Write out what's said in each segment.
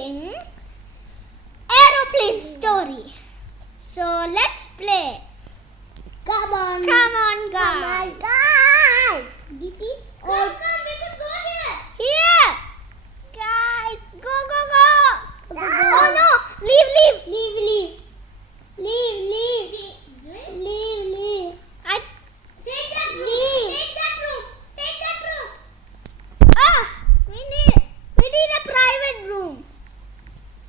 playing Aeroplane Story. So let's play. Come on, guys. This is Come, we could go here. Here. Guys, go. Oh no, leave. Leave. Take that room. Ah, we need a private room.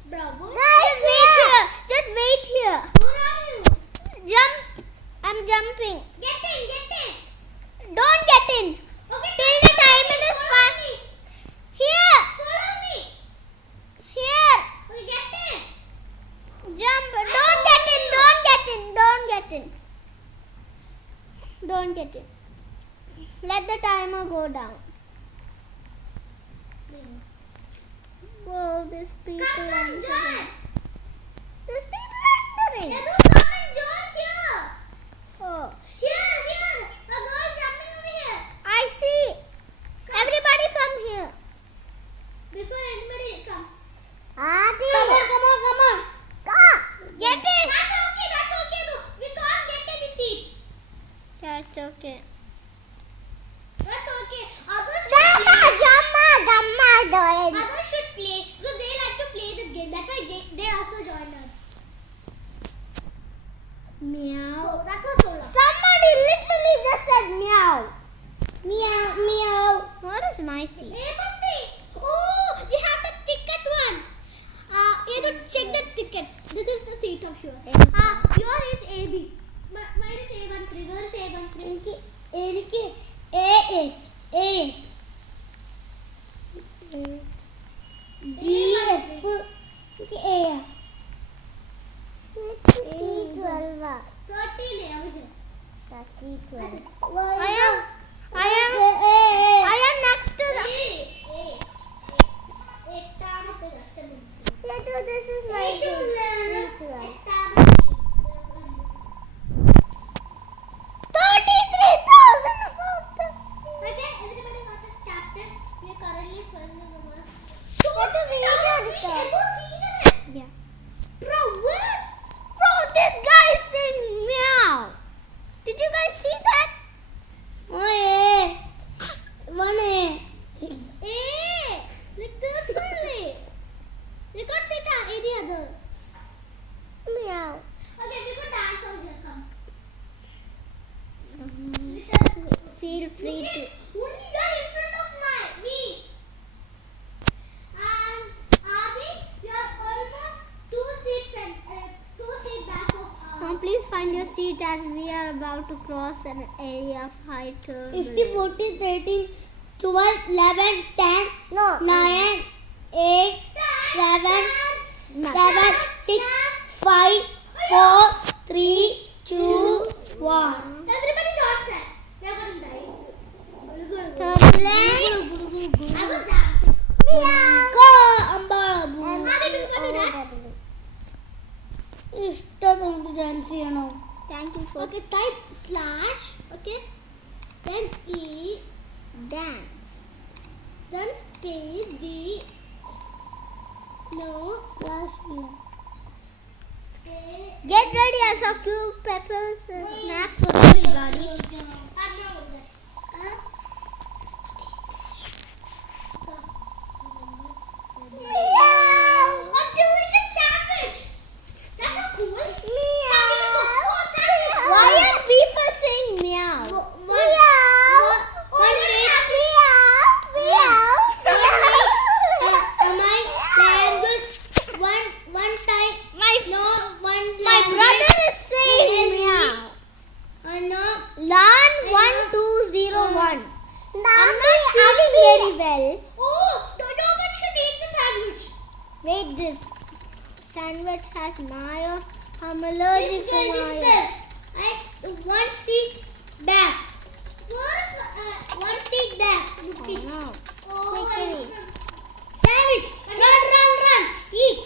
Bravo. Just wait here. Where are you? Jump. I'm jumping. Get in. Don't get in. Okay. Till the timing is fast. Here. Follow me. Here. Okay, get in. Jump. Don't get in. Let the timer go down. Whoa, there's people entering. Join. There's people entering. Yeah, come and join here. Oh, Here. A girl jumping over here. I see. Everybody come here. Before anybody come. Adi. Come on. Get in. That's okay though. We can't get any seat. That's okay. That's okay. Others should play because they like to play the game. That's why they also joined us. Meow. Oh, that was so loud. Somebody literally just said meow. Meow. What is my seat? Oh, you have the ticket one. You have to check the ticket. This is the seat of yours. Yours is AB. Mine is A13. Yours is A13. A8. DF. A. C12. 30 C12. I I am next to the. This is my seat. C12. 33,000 about them. Everybody got a chapter. We are currently Yeah. Bro, where? Bro, this guy is saying meow. Did you guys see that? Like this only. We can't sit down any other. Meow. Okay, we could dance out here. Come. Feel free to. Only guy in front of me. And Adi, you are almost 2 seats back of Now please find your seat as we are about to cross an area of high turbulence. 50, 40, 13, 12, 11, 10, No. 9, 8, 7, 6, 5, 4, 3, 2, 1. Everybody got set. We are going to die. Turbulence. I was dancing. Thank you for. Okay, type / okay, then E Dance. then space D no /V. A Get ready as a cube peppers snack for everybody. A delicious sandwich. That's so cool. Why are people saying meow? My brother is saying meow. LAN 1201. I'm not feeling very well. Oh, Donovan should eat the sandwich. Wait, this sandwich has mayo. I'm allergic to mayo. One seat back. One seat back. Oh no. Oh, Quickly. sandwich. Run. Eat.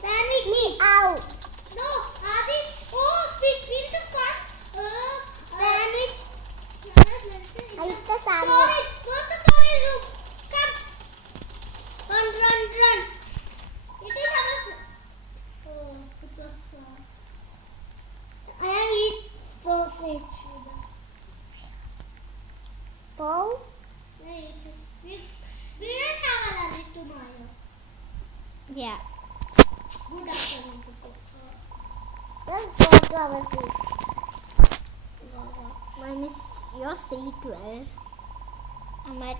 Sandwich. Eat. Ow. No, Adi. Oh, we need to find sandwich. I eat the sandwich. Storage. What's the storage room? Come. Yeah. Good afternoon. Let's go to our seat. Mine is your C12. I'm at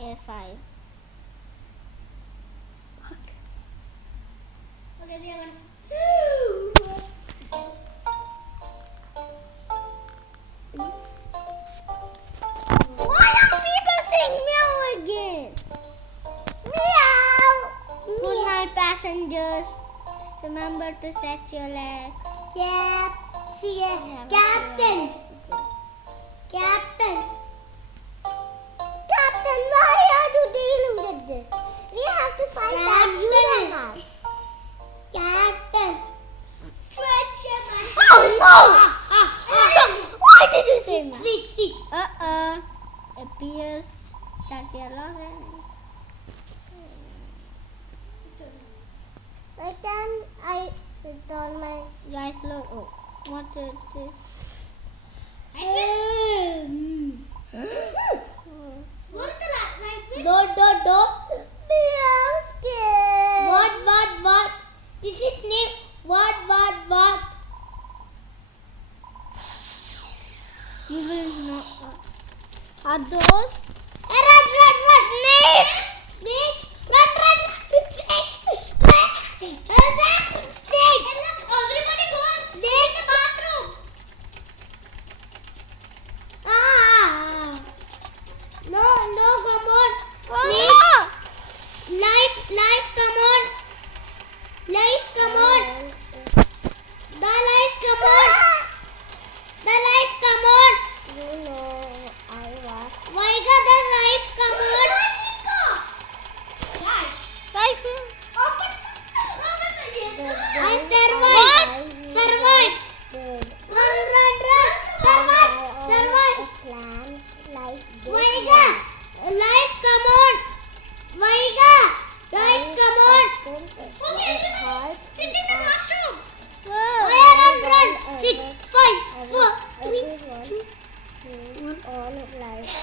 A5. Okay, we are going to. Why are people saying meow again? Meow! Good night, passengers. Remember to stretch your legs. Captain! Captain, why are you dealing with this? We have to find that you don't have. Captain! Stretch your hand. Oh no! Why did you say that? See. Appears that we are lost. Why can I sit on my guys look? Oh, what is this? What's the right way? Do. I'm scared. What? This is name. What? You will not. Are those? Run! Snakes! Run! Snakes! Everybody go in the bathroom. No, come on. Snakes. Life, come on. Life, come on. The life, come on. You know, I was. Why got the life, come on. Guys, I survived. Survived. Run. Survive. Vaiga. Life, come on. Vaiga. Life, come on. Okay, sit in the washroom. Run. 6, 5, 4, 3. All of life.